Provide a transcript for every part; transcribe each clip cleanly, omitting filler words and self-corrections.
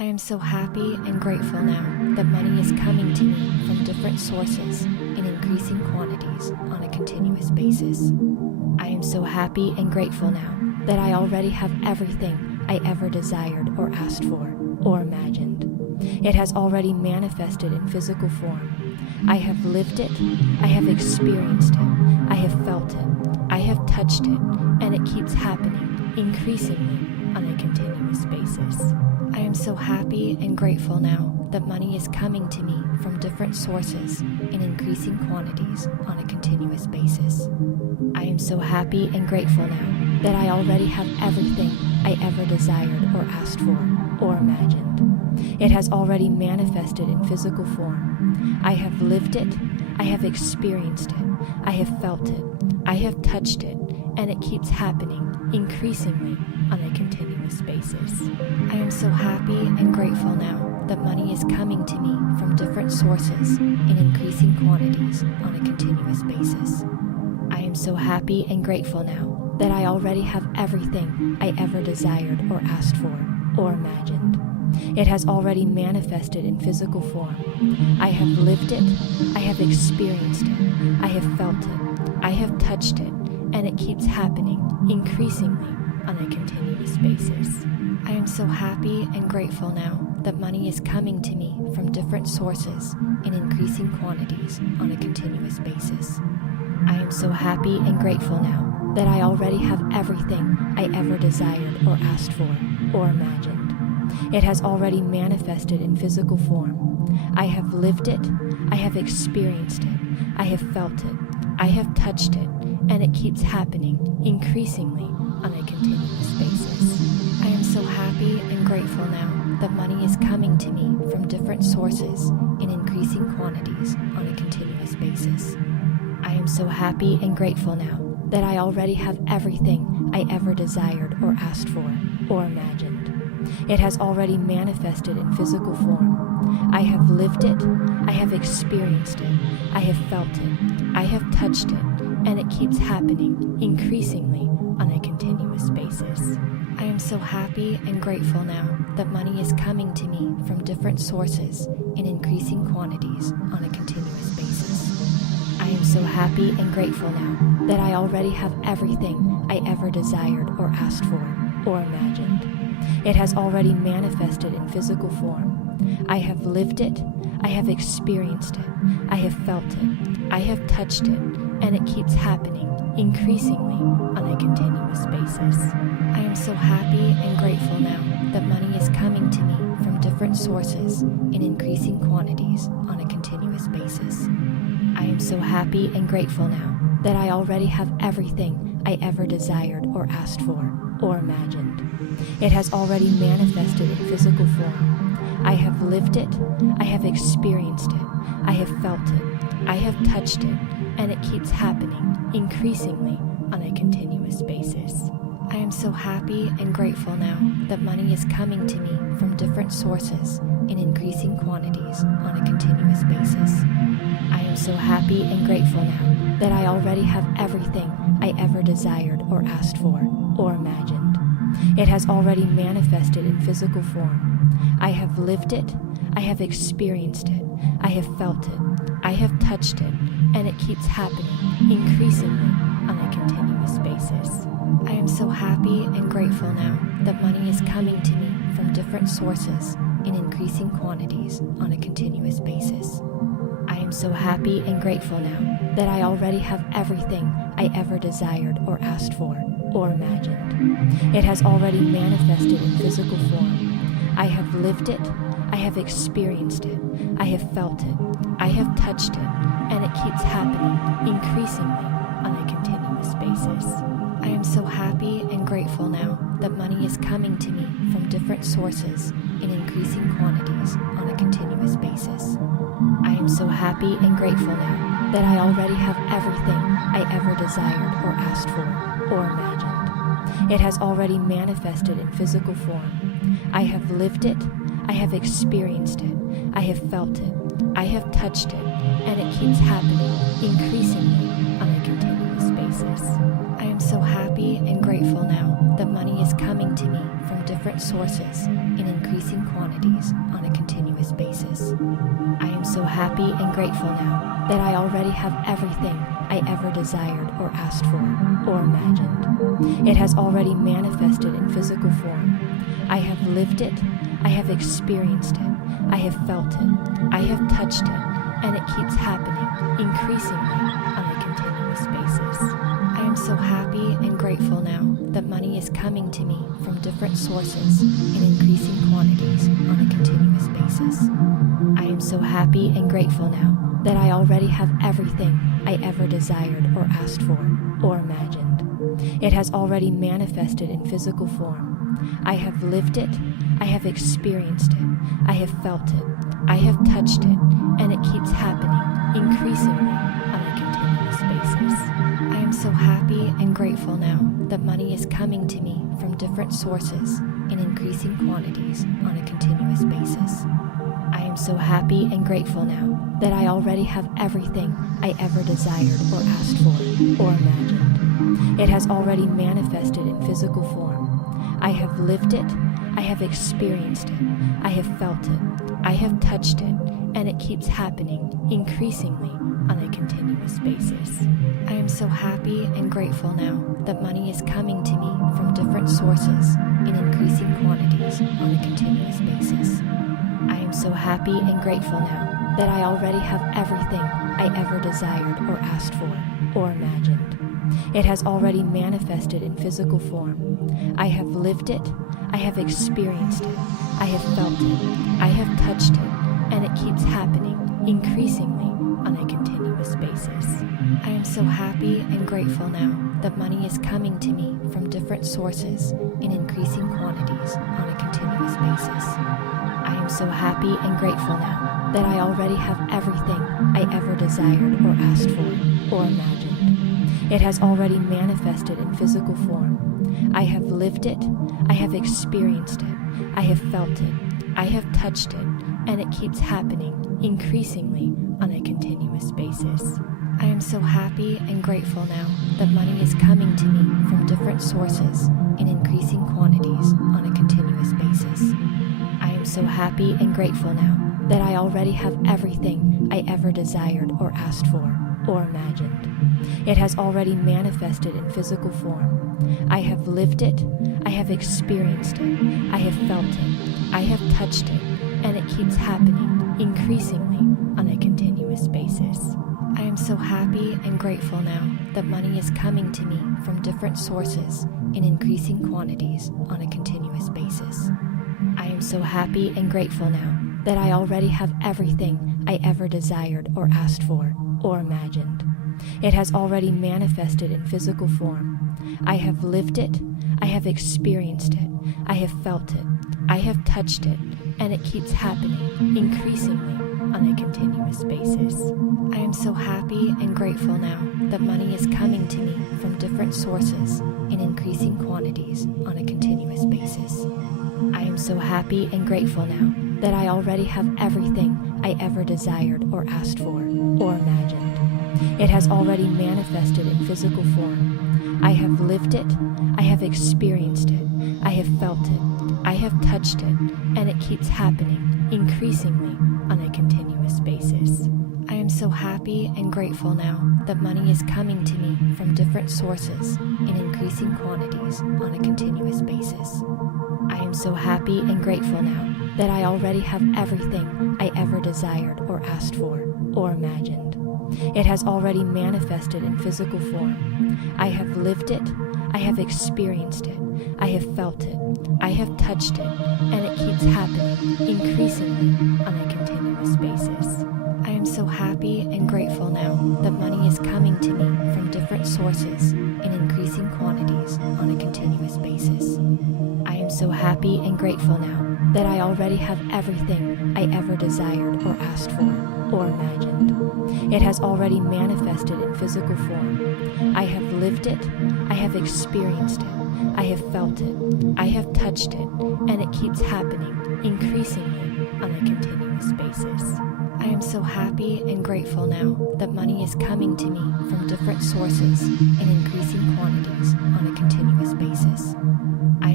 I am so happy and grateful now that money is coming to me from different sources in increasing quantities on a continuous basis. I am so happy and grateful now that I already have everything I ever desired or asked for or imagined. It has already manifested in physical form. I have lived it, I have experienced it, I have felt it, I have touched it, and it keeps happening increasingly on a continuous basis. I am so happy and grateful now that money is coming to me from different sources in increasing quantities on a continuous basis. I am so happy and grateful now that I already have everything I ever desired or asked for or imagined. It has already manifested in physical form. I have lived it, I have experienced it, I have felt it, I have touched it, and it keeps happening increasingly on a continuous basis. I am so happy and grateful now that money is coming to me from different sources in increasing quantities on a continuous basis. I am so happy and grateful now that I already have everything I ever desired or asked for or imagined. It has already manifested in physical form. I have lived it, I have experienced it, I have felt it, I have touched it, and it keeps happening increasingly on a continuous basis. I am so happy and grateful now that money is coming to me from different sources in increasing quantities on a continuous basis. I am so happy and grateful now that I already have everything I ever desired or asked for or imagined. It has already manifested in physical form. I have lived it, I have experienced it, I have felt it, I have touched it, and it keeps happening increasingly on a continuous basis. I am so happy and grateful now that money is coming to me from different sources in increasing quantities on a continuous basis. I am so happy and grateful now that I already have everything I ever desired or asked for or imagined. It has already manifested in physical form. I have lived it, I have experienced it, I have felt it, I have touched it, and it keeps happening increasingly on a continuous basis. I am so happy and grateful now that money is coming to me from different sources in increasing quantities on a continuous basis. I am so happy and grateful now that I already have everything I ever desired or asked for or imagined. It has already manifested in physical form. I have lived it, I have experienced it, I have felt it, I have touched it, and it keeps happening increasingly on a continuous basis. I am so happy and grateful now that money is coming to me from different sources in increasing quantities on a continuous basis. I am so happy and grateful now that I already have everything I ever desired or asked for or imagined. It has already manifested in physical form. I have lived it, I have experienced it, I have felt it, I have touched it, and it keeps happening increasingly on a continuous basis. I am so happy and grateful now that money is coming to me from different sources in increasing quantities on a continuous basis. I am so happy and grateful now that I already have everything I ever desired or asked for or imagined. It has already manifested in physical form. I have lived it, I have experienced it, I have felt it, I have touched it, and it keeps happening increasingly on a continuous basis. I am so happy and grateful now that money is coming to me from different sources in increasing quantities on a continuous basis. I am so happy and grateful now that I already have everything I ever desired or asked for or imagined. It has already manifested in physical form. I have lived it, I have experienced it, I have felt it, I have touched it, and it keeps happening increasingly on a continuous basis. I am so happy and grateful now that money is coming to me from different sources in increasing quantities on a continuous basis. I am so happy and grateful now that I already have everything I ever desired or asked for or imagined. It has already manifested in physical form. I have lived it, I have experienced it, I have felt it, I have touched it, and it keeps happening increasingly on a continuous basis. I am so happy and grateful now that money is coming to me from different sources in increasing quantities on a continuous basis. I am so happy and grateful now that I already have everything I ever desired or asked for or imagined. It has already manifested in physical form. I have lived it, I have experienced it, I have felt it, I have touched it, and it keeps happening increasingly on a continuous basis. I am so happy and grateful now that money is coming to me from different sources in increasing quantities on a continuous basis. I am so happy and grateful now that I already have everything I ever desired or asked for or imagined. It has already manifested in physical form. I have lived it, I have experienced it, I have felt it, I have touched it, and it keeps happening increasingly on a continuous basis. I am so happy and grateful now that money is coming to me from different sources in increasing quantities on a continuous basis. I am so happy and grateful now that I already have everything I ever desired or asked for or imagined. It has already manifested in physical form. I have lived it, I have experienced it, I have felt it, I have touched it, and it keeps happening increasingly on a continuous basis. I am so happy and grateful now that money is coming to me from different sources in increasing quantities on a continuous basis. I am so happy and grateful now that I already have everything I ever desired or asked for or imagined. It has already manifested in physical form. I have lived it, I have experienced it, I have felt it, I have touched it, and it keeps happening increasingly on a continuous basis. I am so happy and grateful now that money is coming to me from different sources in increasing quantities on a continuous basis. I am so happy and grateful now that I already have everything I ever desired or asked for or imagined. It has already manifested in physical form. I have lived it, I have experienced it, I have felt it, I have touched it, and it keeps happening increasingly on a continuous basis. I am so happy and grateful now that money is coming to me from different sources in increasing quantities on a continuous basis. I am so happy and grateful now that I already have everything I ever desired or asked for or imagined. It has already manifested in physical form. I have lived it, I have experienced it, I have felt it, I have touched it, and it keeps happening increasingly on a continuous basis. I am so happy and grateful now that money is coming to me from different sources in increasing quantities on a continuous basis. I am so happy and grateful now that I already have everything I ever desired or asked for or imagined. It has already manifested in physical form. I have lived it, I have experienced it, I have felt it, I have touched it, and it keeps happening increasingly on a continuous basis. I am so happy and grateful now that money is coming to me from different sources in increasing quantities on a continuous basis. I am so happy and grateful now that I already have everything I ever desired or asked for or imagined. It has already manifested in physical form. I have lived it, I have experienced it, I have felt it, I have touched it, and it keeps happening increasingly on a continuous basis. I am so happy and grateful now that money is coming to me from different sources in increasing quantities on a continuous basis. I am so happy and grateful now that I already have everything I ever desired or asked for or imagined. It has already manifested in physical form. I have lived it, I have experienced it, I have felt it, I have touched it, and it keeps happening increasingly on a continuous basis. I am so happy and grateful now that money is coming to me from different sources in increasing quantities on a continuous basis. I am so happy and grateful now that I already have everything I ever desired or asked for or imagined. It has already manifested in physical form. I have lived it, I have experienced it, I have felt it, I have touched it, and it keeps happening increasingly on a continuous basis. I am so happy and grateful now that money is coming to me from different sources in increasing quantities on a continuous basis. I am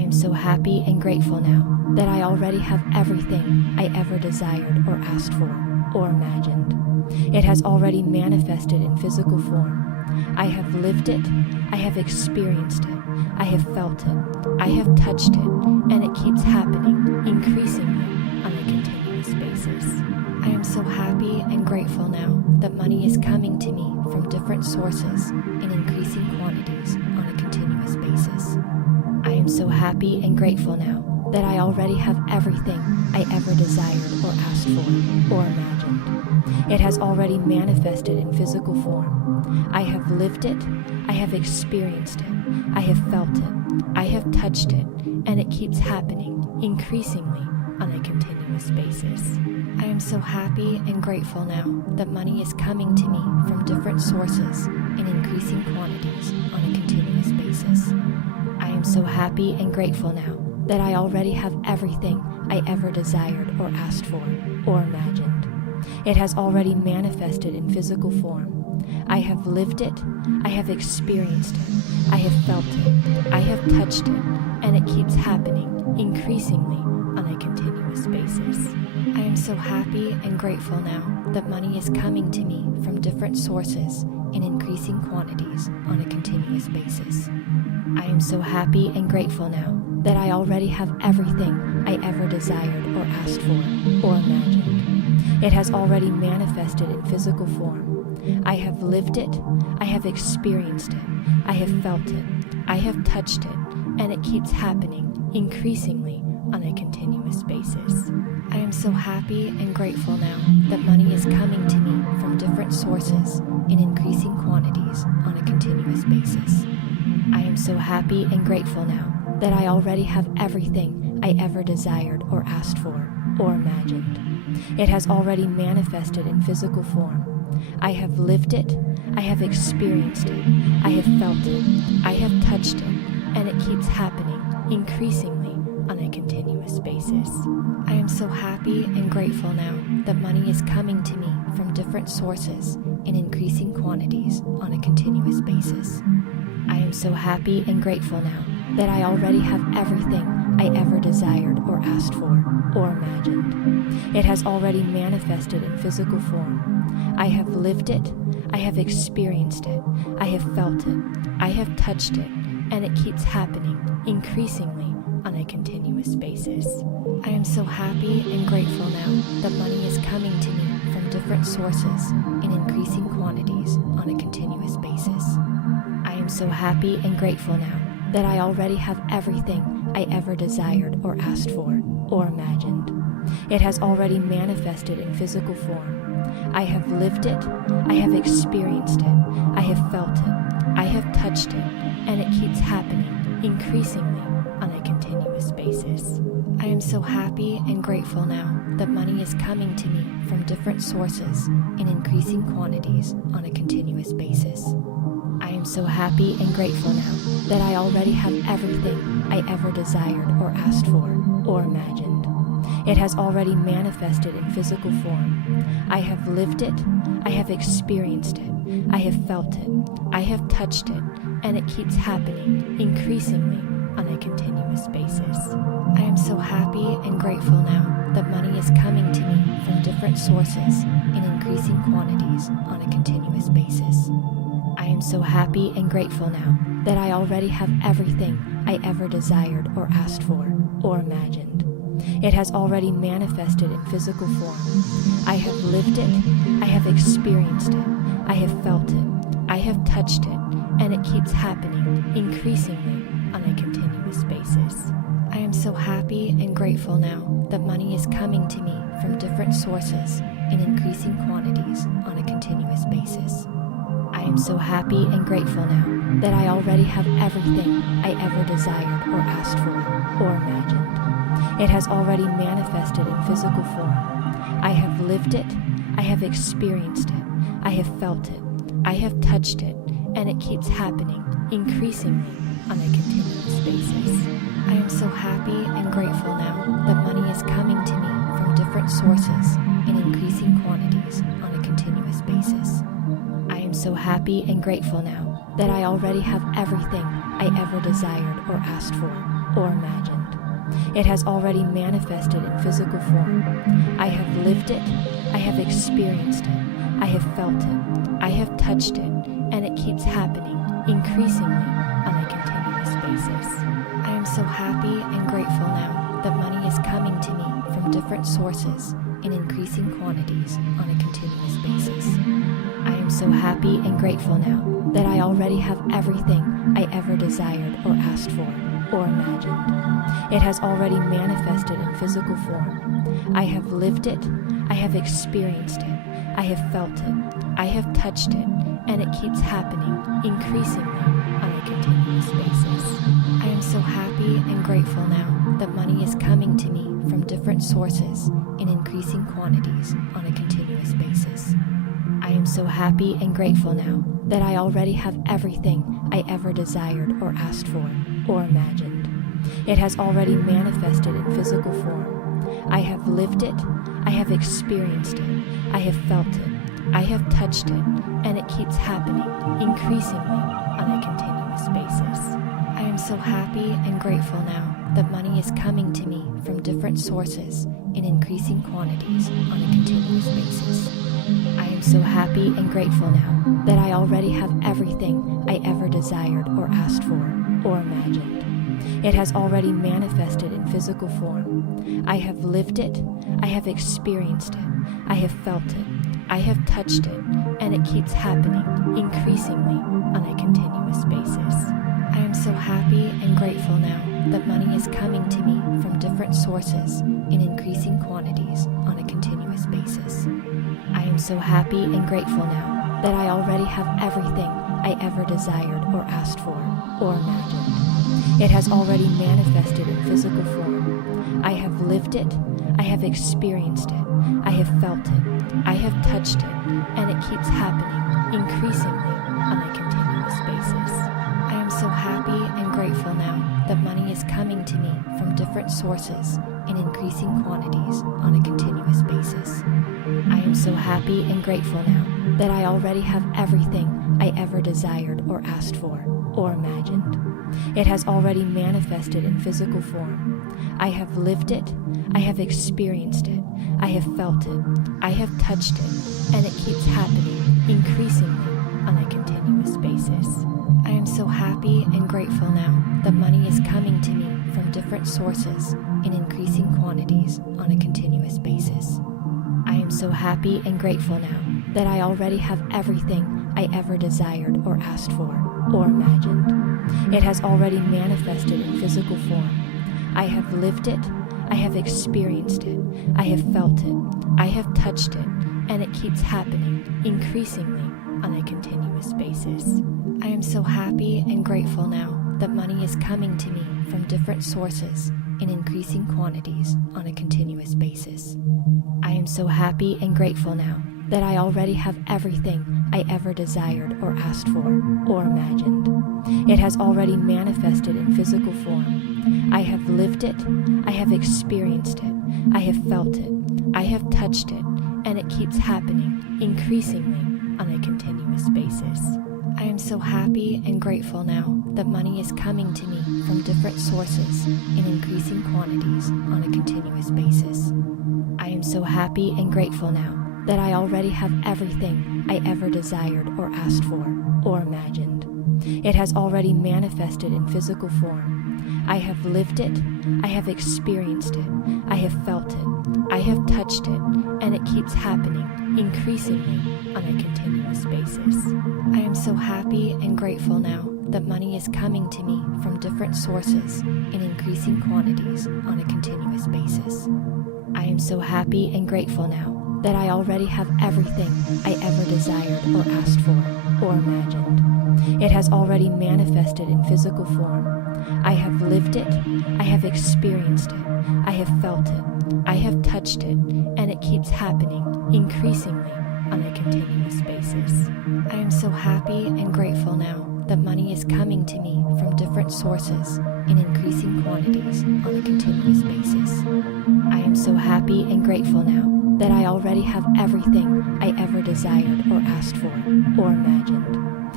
am so happy and grateful now that I already have everything I ever desired or asked for or imagined. It has already manifested in physical form. I have lived it, I have experienced it, I have felt it, I have touched it, and it keeps happening increasingly on a continuous basis. I am so happy and grateful now that money is coming to me from different sources in increasing quantities on a continuous basis. I am so happy and grateful now that I already have everything I ever desired or asked for or imagined. It has already manifested in physical form. I have lived it, I have experienced it, I have felt it, I have touched it, and it keeps happening increasingly on a continuous basis. I am so happy and grateful now that money is coming to me from different sources in increasing quantities on a continuous basis. I am so happy and grateful now that I already have everything I ever desired or asked for or imagined. It has already manifested in physical form. I have lived it, I have experienced it, I have felt it, I have touched it, and it keeps happening increasingly on a continuous basis. I am so happy and grateful now that money is coming to me from different sources in increasing quantities on a continuous basis. I am so happy and grateful now that I already have everything I ever desired or asked for or imagined. It has already manifested in physical form. I have lived it, I have experienced it, I have felt it, I have touched it, and it keeps happening increasingly on a continuous basis. I am so happy and grateful now that money is coming to me from different sources in increasing quantities on a continuous basis. I am so happy and grateful now that I already have everything I ever desired or asked for or imagined. It has already manifested in physical form. I have lived it, I have experienced it, I have felt it, I have touched it, and it keeps happening increasingly on a continuous basis. I am so happy and grateful now that money is coming to me from different sources in increasing quantities on a continuous basis. I am so happy and grateful now that I already have everything I ever desired or asked for or imagined. It has already manifested in physical form. I have lived it, I have experienced it, I have felt it, I have touched it, and it keeps happening increasingly on a continuous basis. I am so happy and grateful now that money is coming to me from different sources in increasing quantities on a continuous basis. I am so happy and grateful now that I already have everything I ever desired or asked for or imagined. It has already manifested in physical form. I have lived it, I have experienced it, I have felt it, I have touched it, and it keeps happening increasingly on a continuous basis. I am so happy and grateful now that money is coming to me from different sources in increasing quantities on a continuous basis. I am so happy and grateful now that I already have everything I ever desired or asked for or imagined. It has already manifested in physical form. I have lived it, I have experienced it, I have felt it, I have touched it, and it keeps happening increasingly on a continuous basis. I am so happy and grateful now that money is coming to me from different sources in increasing quantities on a continuous basis. I am so happy and grateful now that I already have everything I ever desired or asked for or imagined. It has already manifested in physical form. I have lived it, I have experienced it, I have felt it, I have touched it, and it keeps happening increasingly on a continuous basis. I am so happy and grateful now that money is coming to me from different sources in increasing quantities on a continuous basis. I am so happy and grateful now that I already have everything I ever desired or asked for or imagined. It has already manifested in physical form. I have lived it, I have experienced it, I have felt it, I have touched it, and it keeps happening increasingly on a continuous basis. I am so happy and grateful now that money is coming to me from different sources in increasing quantities on a continuous basis. I am so happy and grateful now that I already have everything I ever desired or asked for or imagined. It has already manifested in physical form. I have lived it, I have experienced it, I have felt it, I have touched it, and it keeps happening increasingly on a continuous basis. I am so happy and grateful now that money is coming to me from different sources in increasing quantities on a continuous basis. I am so happy and grateful now that I already have everything I ever desired or asked for or imagined. It has already manifested in physical form. I have lived it, I have experienced it, I have felt it, I have touched it, and it keeps happening increasingly on a continuous basis. I am so happy and grateful now that money is coming to me from different sources in increasing quantities on a continuous basis. I am so happy and grateful now that I already have everything I ever desired or asked for or imagined. It has already manifested in physical form. I have lived it, I have experienced it, I have felt it, I have touched it, and it keeps happening increasingly on a continuous basis. I am so happy and grateful now that money is coming to me from different sources in increasing quantities on a continuous basis. I am so happy and grateful now that I already have everything I ever desired or asked for or imagined. It has already manifested in physical form. I have lived it, I have experienced it, I have felt it, I have touched it, and it keeps happening increasingly on a continuous basis. I am so happy and grateful now that money is coming to me from different sources in increasing quantities on a continuous basis. I am so happy and grateful now that I already have everything I ever desired or asked for or imagined. It has already manifested in physical form. I have lived it, I have experienced it, I have felt it, I have touched it, and it keeps happening increasingly on a continuous basis. I am so happy and grateful now that money is coming to me from different sources in increasing quantities on a continuous basis. I am so happy and grateful now that I already have everything I ever desired or asked for or imagined. It has already manifested in physical form. I have lived it, I have experienced it, I have felt it, I have touched it, and it keeps happening increasingly on a continuous basis. I am so happy and grateful now that money is coming to me from different sources in increasing quantities on a continuous basis. I am so happy and grateful now that I already have everything I ever desired or asked for or imagined. It has already manifested in physical form. I have lived it, I have experienced it, I have felt it, I have touched it, and it keeps happening increasingly on a continuous basis. I am so happy and grateful now that money is coming to me from different sources in increasing quantities on a continuous basis. I am so happy and grateful now that I already have everything I ever desired or asked for or imagined. It has already manifested in physical form. I have lived it, I have experienced it, I have felt it, I have touched it, and it keeps happening increasingly on a continuous basis. I am so happy and grateful now that money is coming to me from different sources in increasing quantities on a continuous basis. I am so happy and grateful now that I already have everything I ever desired or asked for or imagined. It has already manifested in physical form. I have lived it, I have experienced it, I have felt it, I have touched it, and it keeps happening increasingly on a continuous basis. I am so happy and grateful now that money is coming to me from different sources in increasing quantities on a continuous basis. I am so happy and grateful now that I already have everything I ever desired or asked for or imagined. It has already manifested in physical form. I have lived it, I have experienced it, I have felt it, I have touched it, and it keeps happening increasingly on a continuous basis. I am so happy and grateful now that money is coming to me from different sources in increasing quantities on a continuous basis. I am so happy and grateful now that I already have everything I ever desired or asked for or imagined.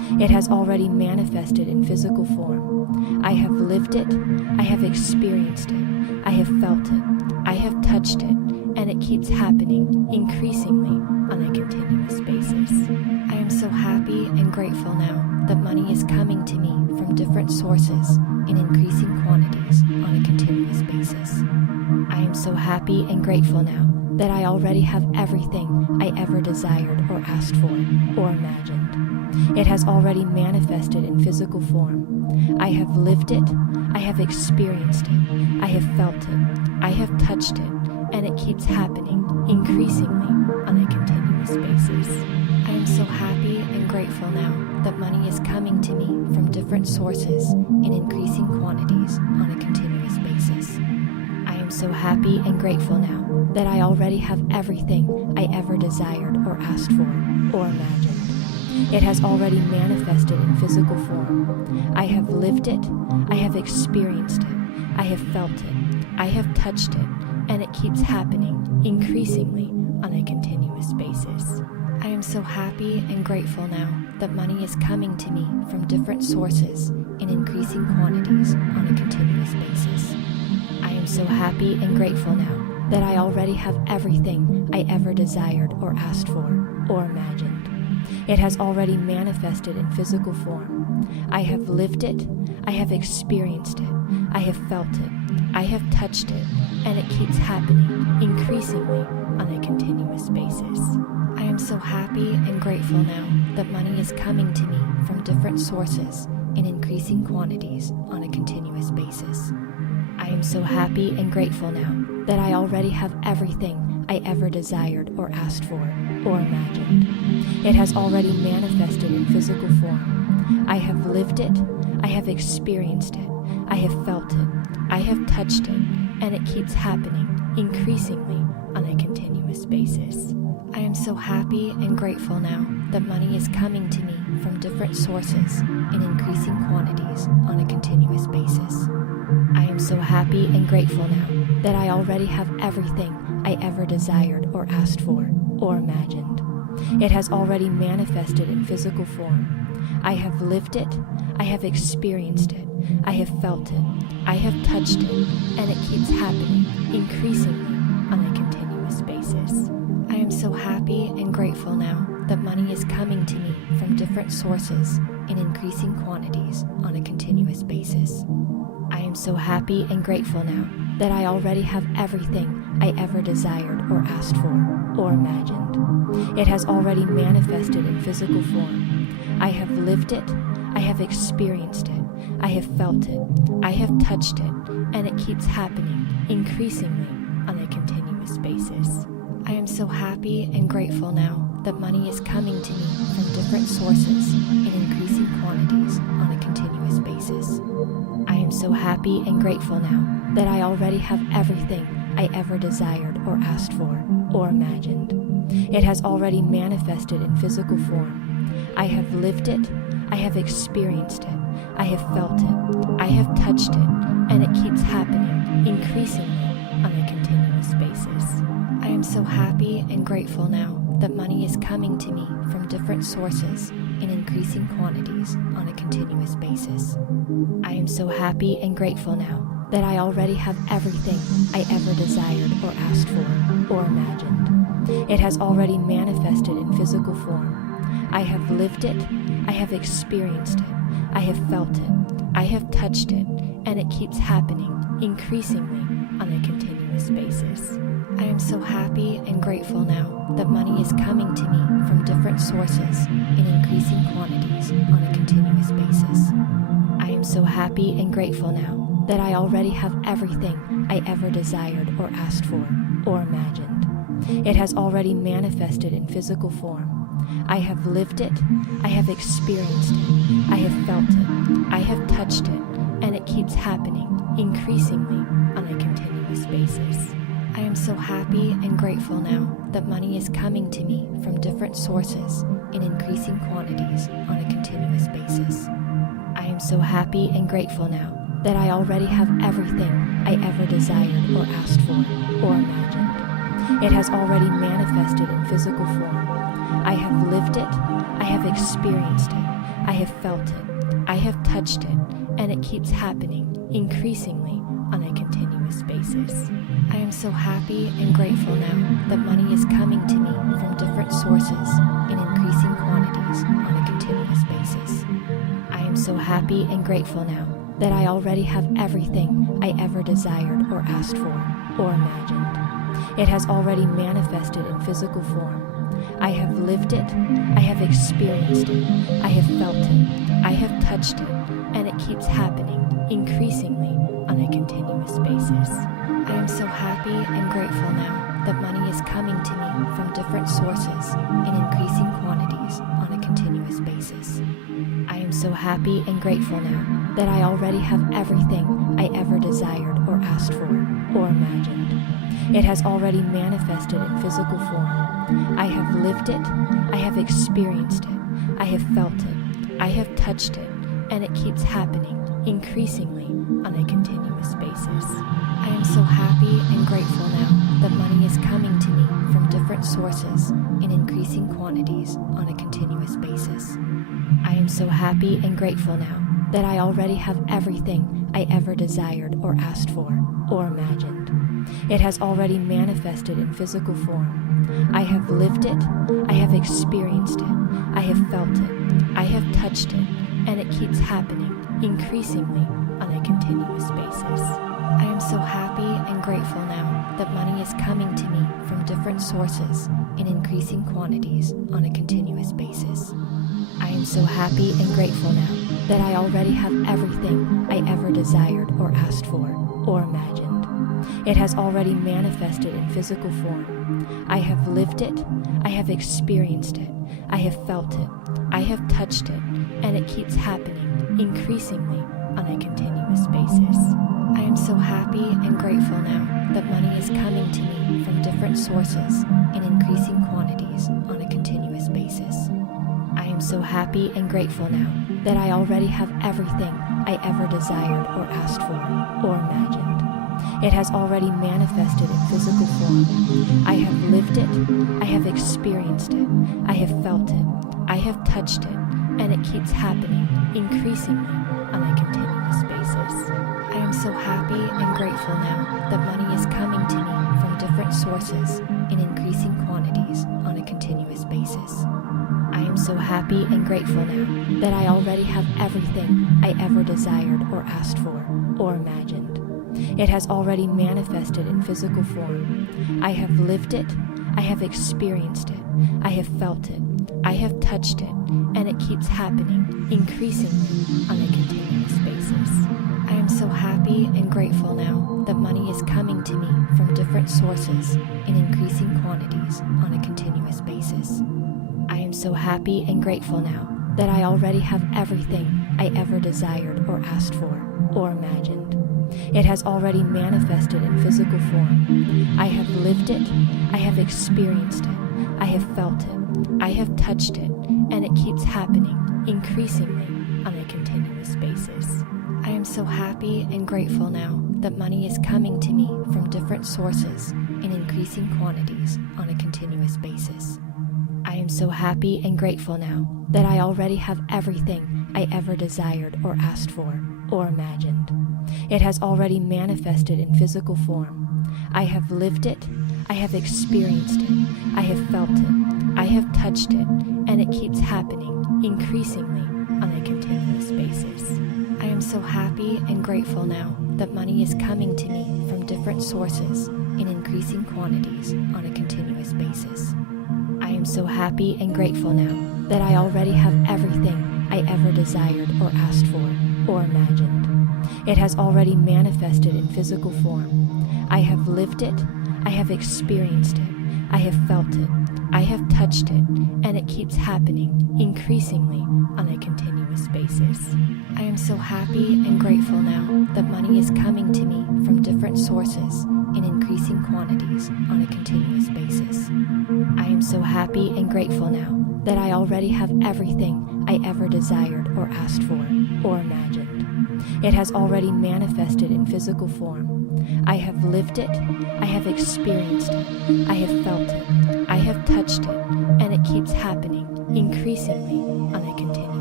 It has already manifested in physical form. I have lived it. I have experienced it. I have felt it. I have touched it. And it keeps happening increasingly on a continuous basis. I am so happy and grateful now that money is coming to me from different sources in increasing quantities on a continuous basis. I am so happy and grateful now that I already have everything I ever desired or asked for or imagined. It has already manifested in physical form. I have lived it. I have experienced it. I have felt it. I have touched it. And it keeps happening increasingly on a continuous basis. I am so happy and grateful now that money is coming to me from different sources in increasing quantities on a continuous basis. I am so happy and grateful now that I already have everything I ever desired or asked for or imagined. It has already manifested in physical form. I have lived it. I have experienced it. I have felt it. I have touched it. And it keeps happening increasingly on a continuous basis. I am so happy and grateful now that money is coming to me from different sources in increasing quantities on a continuous basis. I am so happy and grateful now that I already have everything I ever desired or asked for or imagined. It has already manifested in physical form. I have lived it. I have experienced it. I have felt it. I have touched it. And it keeps happening increasingly on a continuous basis. I am so happy and grateful now that money is coming to me from different sources in increasing quantities on a continuous basis. I am so happy and grateful now that I already have everything I ever desired or asked for or imagined. It has already manifested in physical form. I have lived it. I have experienced it. I have felt it. I have touched it. And it keeps happening increasingly on a continuous basis. I am so happy and grateful now that money is coming to me from different sources in increasing quantities on a continuous basis. I am so happy and grateful now that I already have everything I ever desired or asked for or imagined. It has already manifested in physical form. I have lived it. I have experienced it. I have felt it. I have touched it. And it keeps happening increasingly on a continuous basis. I am so happy and grateful now that money is coming to me from different sources in increasing quantities on a continuous basis. I am so happy and grateful now that I already have everything I ever desired or asked for or imagined. It has already manifested in physical form. I have lived it. I have experienced it. I have felt it. I have touched it. And it keeps happening increasingly on a continuous basis. I am so happy and grateful now that money is coming to me from different sources in increasing quantities on a continuous basis. I am so happy and grateful now that I already have everything I ever desired or asked for or imagined. It has already manifested in physical form. I have lived it. I have experienced it. I have felt it. I have touched it. And it keeps happening increasingly on a continuous basis. I am so happy and grateful now that money is coming to me from different sources in increasing quantities on a continuous basis. I am so happy and grateful now that I already have everything I ever desired or asked for or imagined. It has already manifested in physical form. I have lived it. I have experienced it. I have felt it. I have touched it. And it keeps happening increasingly on a continuous basis. I am so happy and grateful now that money is coming to me from different sources in increasing quantities on a continuous basis. I am so happy and grateful now that I already have everything I ever desired or asked for or imagined. It has already manifested in physical form. I have lived it. I have experienced it. I have felt it. I have touched it. And it keeps happening increasingly on a continuous basis. I am so happy and grateful now that money is coming to me from different sources in increasing quantities on a continuous basis. I am so happy and grateful now that I already have everything I ever desired or asked for or imagined. It has already manifested in physical form. I have lived it. I have experienced it. I have felt it. I have touched it, and it keeps happening increasingly on a continuous basis. I am so happy and grateful now that money is coming to me from different sources in increasing quantities on a continuous basis. I am so happy and grateful now that I already have everything I ever desired or asked for or imagined. It has already manifested in physical form. I have lived it, I have experienced it, I have felt it, I have touched it, and it keeps happening increasingly on a continuous basis. I am so happy and grateful now that money is coming to me from different sources in increasing quantities on a continuous basis. I am so happy and grateful now that I already have everything I ever desired or asked for or imagined. It has already manifested in physical form. I have lived it, I have experienced it, I have felt it, I have touched it, and it keeps happening increasingly on a continuous basis. I am so happy and grateful now that money is coming to me from different sources in increasing quantities on a continuous basis. I am so happy and grateful now that I already have everything I ever desired or asked for or imagined. It has already manifested in physical form. I have lived it, I have experienced it, I have felt it, I have touched it, and it keeps happening increasingly on a continuous basis. I am so happy and grateful now that money is coming to me from different sources in increasing quantities on a continuous basis. I am so happy and grateful now that I already have everything I ever desired or asked for or imagined. It has already manifested in physical form. I have lived it, I have experienced it, I have felt it, I have touched it, and it keeps happening increasingly on a continuous basis. I am so happy and grateful now that money is coming to me from different sources in increasing quantities on a continuous basis. I am so happy and grateful now that I already have everything I ever desired or asked for or imagined. It has already manifested in physical form. I have lived it, I have experienced it, I have felt it, I have touched it, and it keeps happening increasingly on a continuous basis. I am so happy and grateful now that money is coming to me from different sources in increasing quantities on a continuous basis. I am so happy and grateful now that I already have everything I ever desired or asked for or imagined. It has already manifested in physical form. I have lived it, I have experienced it, I have felt it, I have touched it, and it keeps happening increasingly on a continuous basis. I am so happy and grateful now that money is coming to me from different sources in increasing quantities on a continuous basis. I am so happy and grateful now that I already have everything I ever desired or asked for or imagined. It has already manifested in physical form. I have lived it, I have experienced it, I have felt it, I have touched it, and it keeps happening increasingly on a continuous basis. I am so happy and grateful now that money is coming to me from different sources in increasing quantities on a continuous basis. I am so happy and grateful now that I already have everything I ever desired or asked for or imagined. It has already manifested in physical form. I have lived it, I have experienced it, I have felt it, I have touched it, and it keeps happening increasingly on a continuous basis. I am so happy and grateful now that money is coming to me from different sources in increasing quantities on a continuous basis. I am so happy and grateful now that I already have everything I ever desired or asked for or imagined. It has already manifested in physical form. I have lived it, I have experienced it, I have felt it, I have touched it, and it keeps happening increasingly on a continuous basis. I am so happy and grateful now that money is coming to me from different sources in increasing quantities on a continuous basis. I am so happy and grateful now that I already have everything I ever desired or asked for or imagined. It has already manifested in physical form. I have lived it, I have experienced it, I have felt it, I have touched it, and it keeps happening increasingly on a continuous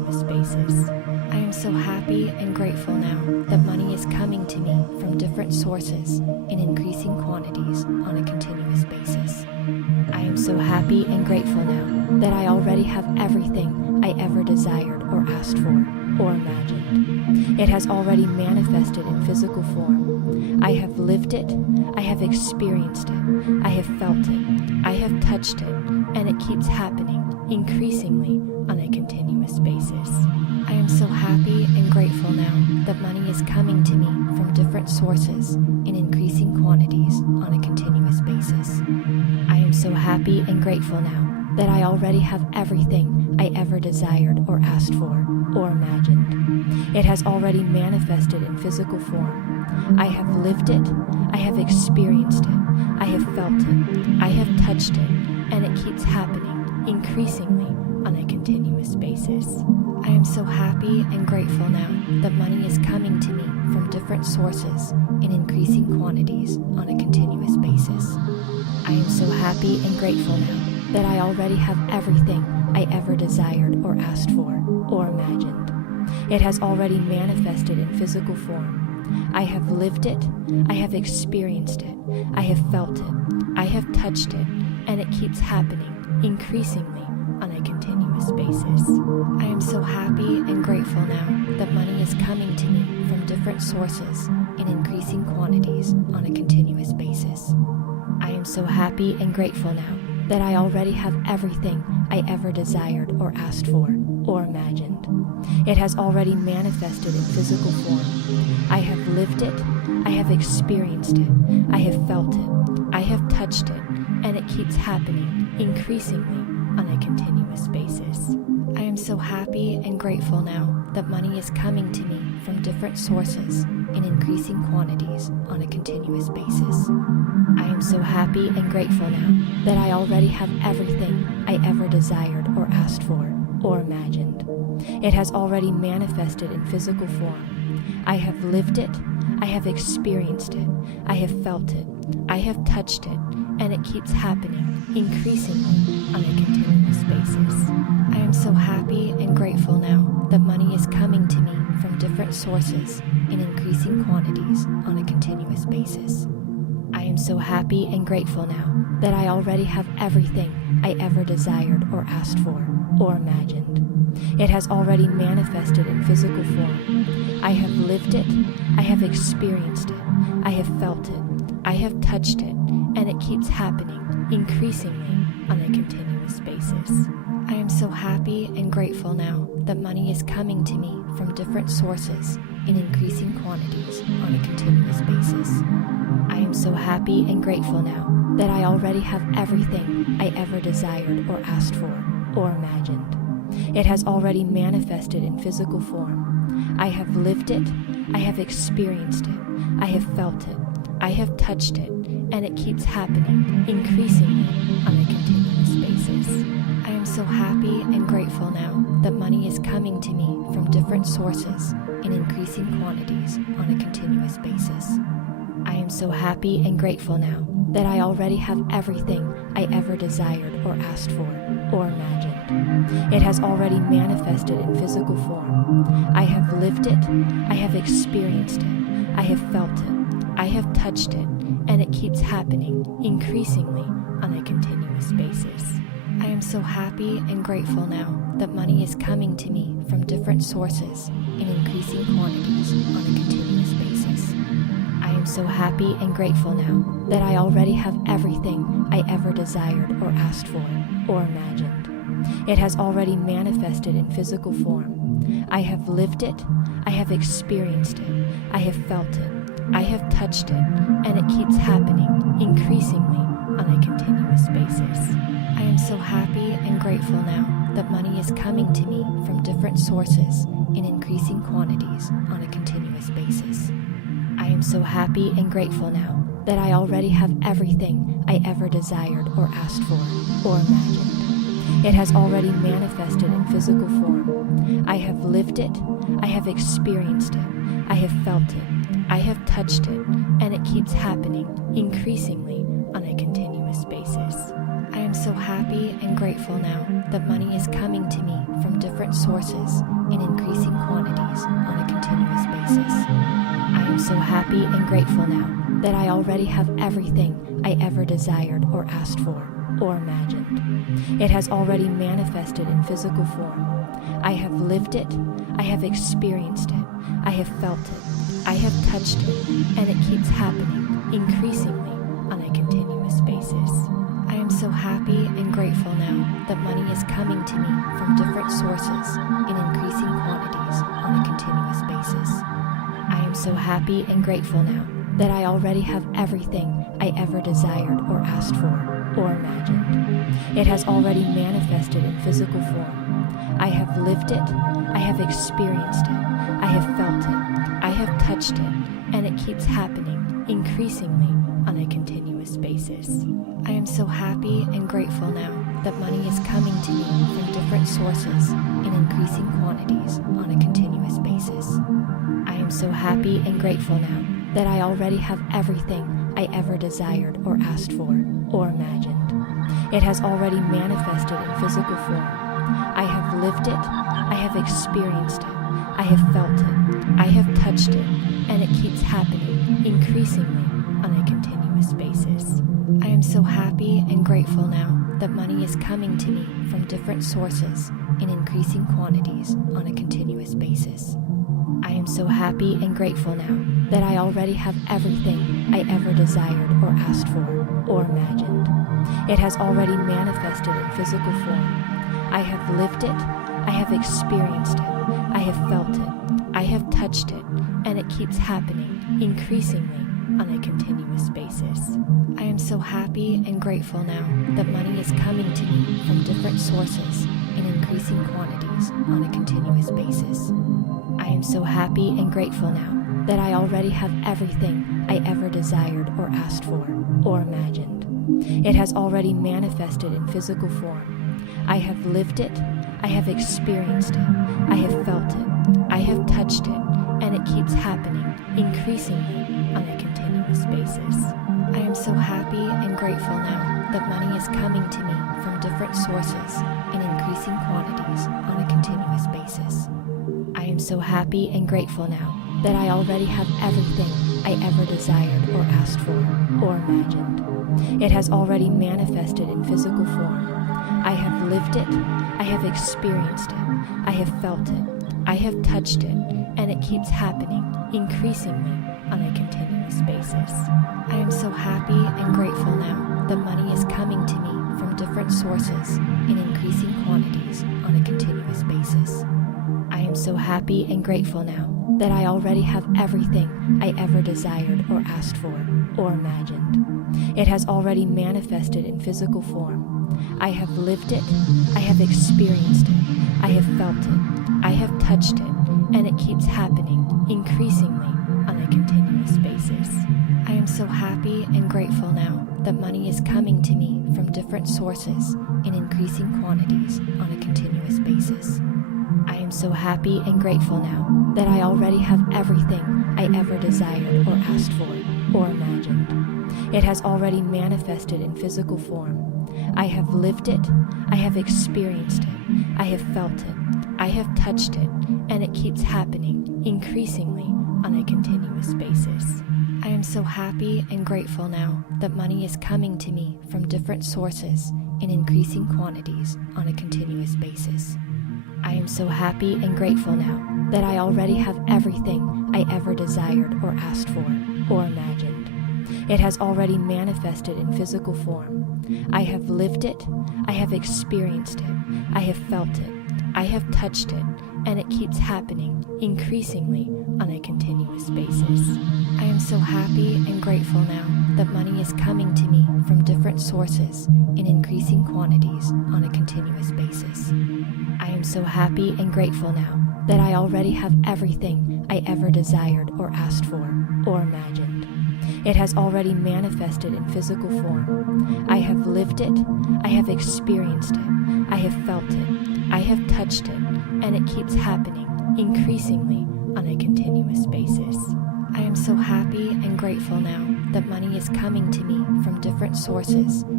continuous basis. I am so happy and grateful now that money is coming to me from different sources in increasing quantities on a continuous basis. I am so happy and grateful now that I already have everything I ever desired or asked for or imagined. It has already manifested in physical form. I have lived it, I have experienced it, I have felt it, I have touched it, and it keeps happening increasingly on a continuous basis. I am so happy and grateful now that money is coming to me from different sources in increasing quantities on a continuous basis. I am so happy and grateful now that I already have everything I ever desired or asked for or imagined. It has already manifested in physical form. I have lived it, I have experienced it, I have felt it, I have touched it, and it keeps happening increasingly on a continuous basis. I am so happy and grateful now that money is coming to me from different sources in increasing quantities on a continuous basis. I am so happy and grateful now that I already have everything I ever desired or asked for or imagined. It has already manifested in physical form. I have lived it, I have experienced it, I have felt it, I have touched it, and it keeps happening increasingly on a continuous basis. I am so happy and grateful now that money is coming to me from different sources in increasing quantities on a continuous basis. I am so happy and grateful now that I already have everything I ever desired or asked for or imagined. It has already manifested in physical form. I have lived it, I have experienced it, I have felt it, I have touched it, and it keeps happening increasingly on a continuous basis. I am so happy and grateful now that money is coming to me from different sources in increasing quantities on a continuous basis. I am so happy and grateful now that I already have everything I ever desired or asked for or imagined. It has already manifested in physical form. I have lived it, I have experienced it, I have felt it, I have touched it, and it keeps happening increasingly on a continuous basis. I am so happy and grateful now that money is coming to me from different sources in increasing quantities on a continuous basis. I am so happy and grateful now that I already have everything I ever desired or asked for or imagined. It has already manifested in physical form. I have lived it, I have experienced it, I have felt it, I have touched it, and it keeps happening increasingly on a continuous basis. I am so happy and grateful now that money is coming to me from different sources in increasing quantities on a continuous basis. I am so happy and grateful now that I already have everything I ever desired or asked for or imagined. It has already manifested in physical form. I have lived it, I have experienced it, I have felt it, I have touched it, and it keeps happening increasingly on a continuous basis. I am so happy and grateful now that money is coming to me from different sources in increasing quantities on a continuous basis. I am so happy and grateful now that I already have everything I ever desired or asked for or imagined. It has already manifested in physical form. I have lived it, I have experienced it, I have felt it, I have touched it, and it keeps happening increasingly on a continuous basis. I am so happy and grateful now that money is coming to me from different sources in increasing quantities on a continuous basis. I am so happy and grateful now that I already have everything I ever desired or asked for or imagined. It has already manifested in physical form. I have lived it, I have experienced it, I have felt it, I have touched it, and it keeps happening increasingly on a continuous basis. I am so happy and grateful now that money is coming to me from different sources in increasing quantities on a continuous basis. I am so happy and grateful now that I already have everything I ever desired or asked for or imagined. It has already manifested in physical form. I have lived it, I have experienced it, I have felt it, I have touched it, and it keeps happening increasingly on a continuous basis. I am so happy and grateful now that money is coming to me from different sources in increasing quantities on a continuous basis. I am so happy and grateful now that I already have everything I ever desired or asked for or imagined. It has already manifested in physical form. I have lived it, I have experienced it, I have felt it, I have touched it, and it keeps happening increasingly on a continuous basis. I am so happy and grateful now that money is coming to me from different sources in increasing quantities on a continuous basis. I am so happy and grateful now that I already have everything I ever desired or asked for or imagined. It has already manifested in physical form. I have lived it, I have experienced it, I have felt it, I have touched it, and it keeps happening increasingly on a continuous basis. I am so happy and grateful now that money is coming to me from different sources in increasing quantities on a continuous basis. I am so happy and grateful now that I already have everything I ever desired or asked for or imagined. It has already manifested in physical form. I have lived it, I have experienced it, I have felt it, I have touched it, and it keeps happening increasingly on a continuous basis. I am so happy and grateful now that money is coming to me from different sources in increasing quantities on a continuous basis. I am so happy and grateful now that I already have everything I ever desired or asked for or imagined. It has already manifested in physical form. I have lived it, I have experienced it, I have felt it, I have touched it, and it keeps happening increasingly on a continuous basis. I am so happy and grateful now that money is coming to me from different sources in increasing quantities on a continuous basis. I am so happy and grateful now that I already have everything I ever desired or asked for or imagined. It has already manifested in physical form. I have lived it, I have experienced it, I have felt it, I have touched it, and it keeps happening increasingly on a continuous basis. I am so happy and grateful now that money is coming to me from different sources in increasing quantities on a continuous basis. I am so happy and grateful now that I already have everything I ever desired or asked for or imagined. It has already manifested in physical form. I have lived it, I have experienced it, I have felt it, I have touched it, and it keeps happening increasingly on a continuous basis. I am so happy and grateful now that money is coming to me from different sources in increasing quantities on a continuous basis. I am so happy and grateful now that I already have everything I ever desired or asked for or imagined. It has already manifested in physical form. I have lived it, I have experienced it, I have felt it, I have touched it, and it keeps happening increasingly on a continuous basis. I am so happy and grateful now that money is coming to me from different sources in increasing quantities on a continuous basis. I am so happy and grateful now that I already have everything I ever desired or asked for or imagined. It has already manifested in physical form. I have lived it, I have experienced it, I have felt it, I have touched it, and it keeps happening increasingly on a continuous basis. I am so happy and grateful now that money is coming to me from different sources in increasing quantities on a continuous basis. I am so happy and grateful now that I already have everything I ever desired or asked for or imagined. It has already manifested in physical form. I have lived it, I have experienced it, I have felt it, I have touched it, and it keeps happening increasingly on a continuous basis. I am so happy and grateful now that money is coming to me from different sources in increasing quantities on a continuous basis. I am so happy and grateful now that I already have everything I ever desired or asked for or imagined. It has already manifested in physical form. I have lived it, I have experienced it, I have felt it, I have touched it, and it keeps happening increasingly on a continuous basis. I am so happy and grateful now that money is coming to me from different sources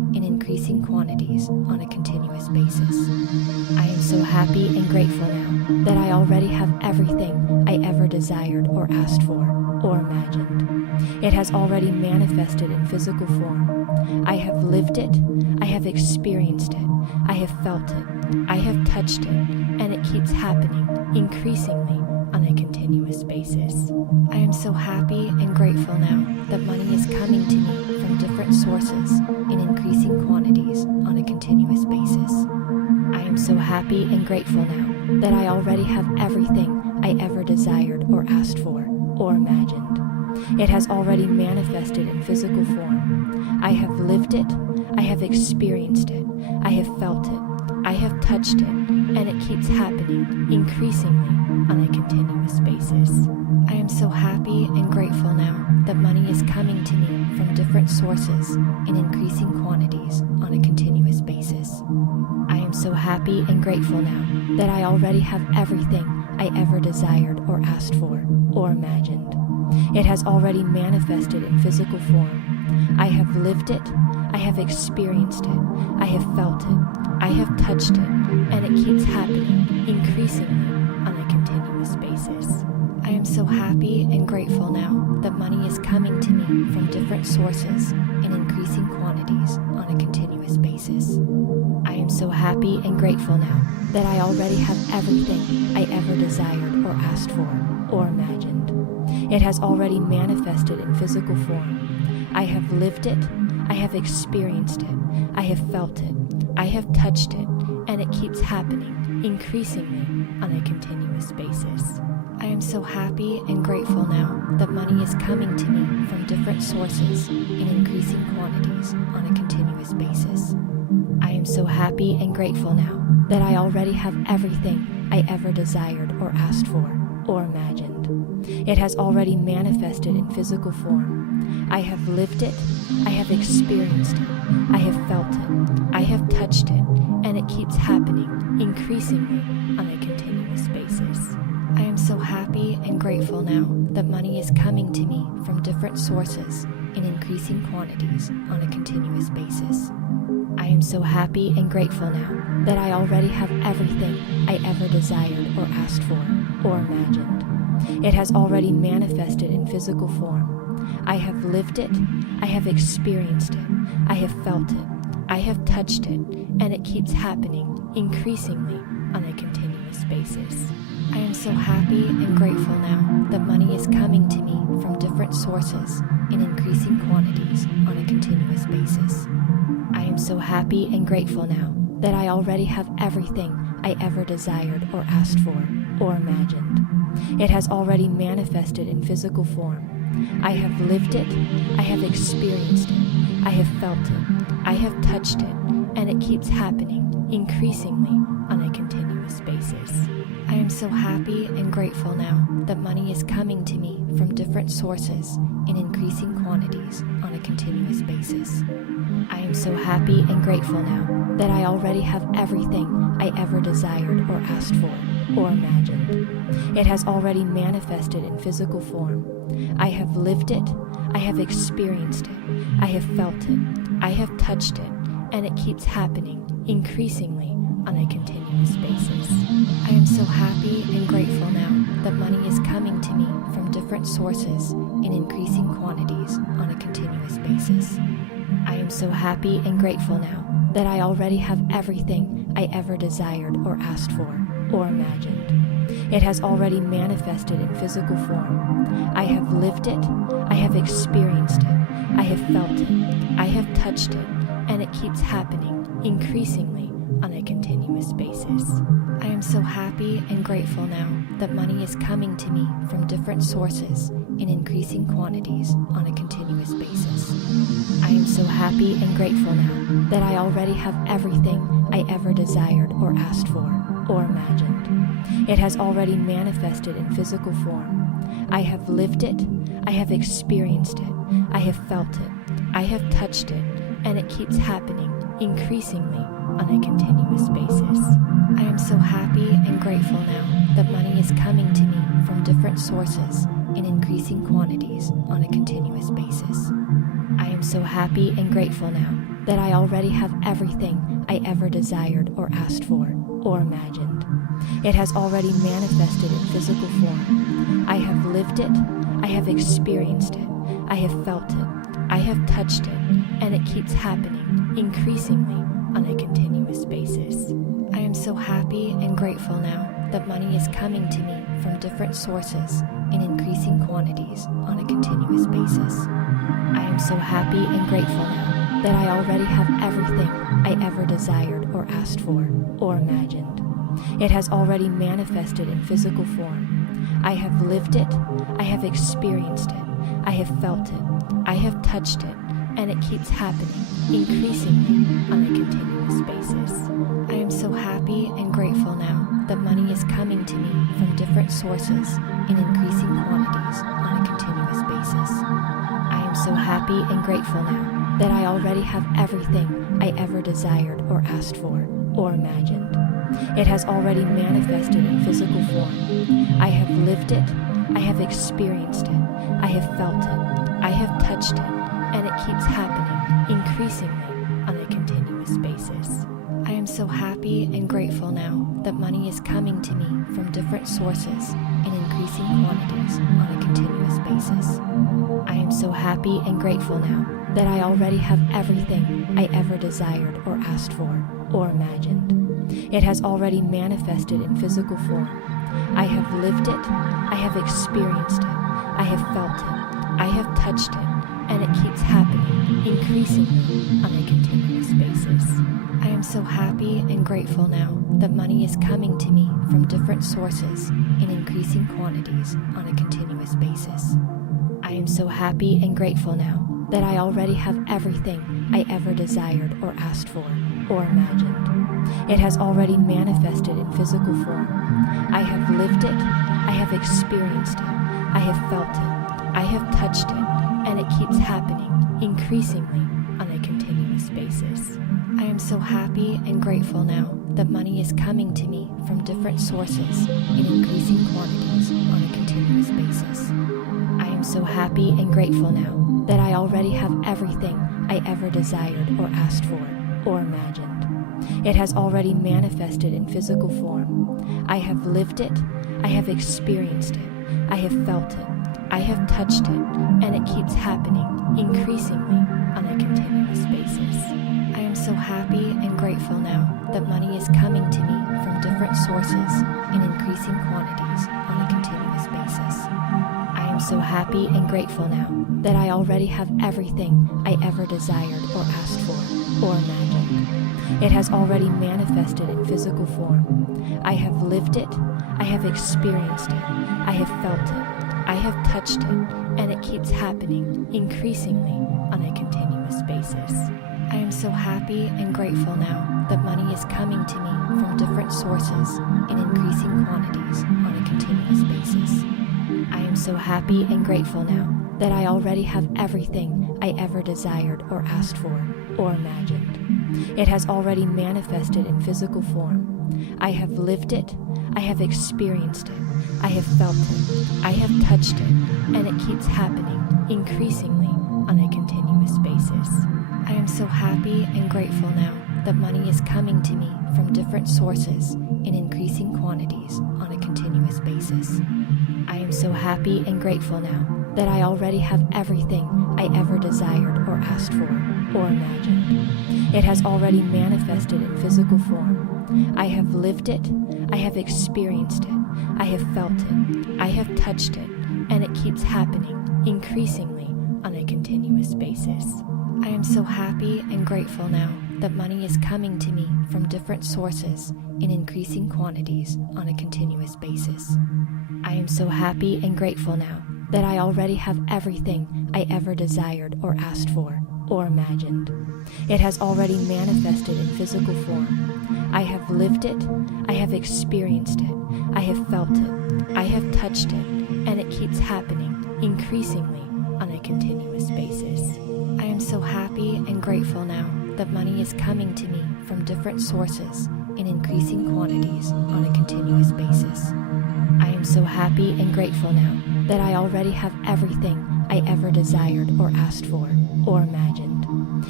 in increasing quantities on a continuous basis. I am so happy and grateful now that I already have everything I ever desired or asked for or imagined. It has already manifested in physical form. I have lived it, I have experienced it, I have felt it, I have touched it, and it keeps happening increasingly on a continuous basis. I am so happy and grateful now that money is coming to me from different sources in increasing quantities on a continuous basis. I am so happy and grateful now that I already have everything I ever desired or asked for or imagined. It has already manifested in physical form. I have lived it, I have experienced it, I have felt it, I have touched it, and it keeps happening increasingly on a continuous basis. I am so happy and grateful now that money is coming to me from different sources in increasing quantities on a continuous basis. I am so happy and grateful now that I already have everything I ever desired or asked for or imagined. It has already manifested in physical form. I have lived it, I have experienced it, I have felt it, I have touched it, and it keeps happening increasingly on a continuous basis. I am so happy and grateful now that money is coming to me from different sources in increasing quantities on a continuous basis. I am so happy and grateful now that I already have everything I ever desired or asked for or imagined. It has already manifested in physical form. I have lived it, I have experienced it, I have felt it, I have touched it, and it keeps happening increasingly on a continuous basis. I am so happy and grateful now that money is coming to me from different sources in increasing quantities on a continuous basis. I am so happy and grateful now that I already have everything I ever desired or asked for or imagined. It has already manifested in physical form. I have lived it, I have experienced it, I have felt it, I have touched it, and it keeps happening increasingly on a continuous basis. I am so happy and grateful now that money is coming to me from different sources in increasing quantities on a continuous basis. I am so happy and grateful now that I already have everything I ever desired or asked for or imagined. It has already manifested in physical form. I have lived it, I have experienced it, I have felt it, I have touched it, and it keeps happening increasingly on a continuous basis. I am so happy and grateful now that money is coming to me from different sources in increasing quantities on a continuous basis. I am so happy and grateful now that I already have everything I ever desired or asked for or imagined. It has already manifested in physical form. I have lived it, I have experienced it, I have felt it, I have touched it, and it keeps happening increasingly on a continuous basis. I am so happy and grateful now that money is coming to me from different sources in increasing quantities on a continuous basis. I am so happy and grateful now that I already have everything I ever desired or asked for or imagined. It has already manifested in physical form. I have lived it, I have experienced it, I have felt it, I have touched it, and it keeps happening increasingly on a continuous basis. I am so happy and grateful now that money is coming to me from different sources in increasing quantities on a continuous basis. I am so happy and grateful now that I already have everything I ever desired or asked for or imagined. It has already manifested in physical form. I have lived it, I have experienced it, I have felt it, I have touched it, and it keeps happening increasingly on a continuous basis. I am so happy and grateful now that money is coming to me from different sources in increasing quantities on a continuous basis. I am so happy and grateful now that I already have everything I ever desired or asked for or imagined. It has already manifested in physical form. I have lived it, I have experienced it, I have felt it, I have touched it, and it keeps happening increasingly on a continuous basis. I am so happy and grateful now that money is coming to me from different sources in increasing quantities on a continuous basis. I am so happy and grateful now that I already have everything I ever desired or asked for or imagined. It has already manifested in physical form. I have lived it, I have experienced it, I have felt it, I have touched it, and it keeps happening increasingly on a continuous basis. I am so happy and grateful now that money is coming to me from different sources in increasing quantities on a continuous basis. I am so happy and grateful now that I already have everything I ever desired or asked for or imagined. It has already manifested in physical form. I have lived it, I have experienced it, I have felt it, I have touched it, and it keeps happening increasingly on a continuous basis. I am so happy and grateful now that money is coming to me from different sources in increasing quantities on a continuous basis. I am so happy and grateful now that I already have everything I ever desired or asked for or imagined. It has already manifested in physical form. I have lived it, I have experienced it, I have felt it, I have touched it, and it keeps happening increasingly on a continuous basis. I am so happy and grateful now that money is coming to me from different sources in increasing quantities on a continuous basis. I am so happy and grateful now that I already have everything I ever desired or asked for or imagined. It has already manifested in physical form. I have lived it, I have experienced it, I have felt it, I have touched it, and it keeps happening increasingly on a continuous basis. I am so happy and grateful now that money is coming to me from different sources in increasing quantities on a continuous basis. I am so happy and grateful now that I already have everything I ever desired or asked for or imagined. It has already manifested in physical form. I have lived it, I have experienced it, I have felt it, I have touched it, and it keeps happening increasingly on a continuous basis. I am so happy and grateful now that money is coming to me from different sources in increasing quantities on a continuous basis. I am so happy and grateful now that I already have everything I ever desired or asked for or imagined. It has already manifested in physical form. I have lived it, I have experienced it, I have felt it, I have touched it, and it keeps happening increasingly on a continuous basis. I am so happy and grateful now that money is coming to me from different sources in increasing quantities on a continuous basis. I am so happy and grateful now that I already have everything I ever desired or asked for or imagined. It has already manifested in physical form. I have lived it, I have experienced it, I have felt it, I have touched it, and it keeps happening increasingly on a continuous basis. I am so happy and grateful now that money is coming to me from different sources in increasing quantities on a continuous basis. I am so happy and grateful now that I already have everything I ever desired or asked for or imagined. It has already manifested in physical form. I have lived it, I have experienced it, I have felt it, I have touched it, and it keeps happening increasingly on a continuous basis. I am so happy and grateful now that money is coming to me from different sources in increasing quantities on a continuous basis. I am so happy and grateful now that I already have everything I ever desired or asked for or imagined. It has already manifested in physical form. I have lived it, I have experienced it, I have felt it, I have touched it, and it keeps happening increasingly on a continuous basis. I am so happy and grateful now that money is coming to me from different sources in increasing quantities on a continuous basis. I am so happy and grateful now that I already have everything I ever desired or asked for or imagined. It has already manifested in physical form. I have lived it, I have experienced it, I have felt it, I have touched it, and it keeps happening increasingly on a continuous basis. I am so happy and grateful now that money is coming to me from different sources in increasing quantities on a continuous basis. I am so happy and grateful now that I already have everything I ever desired or asked for or imagined.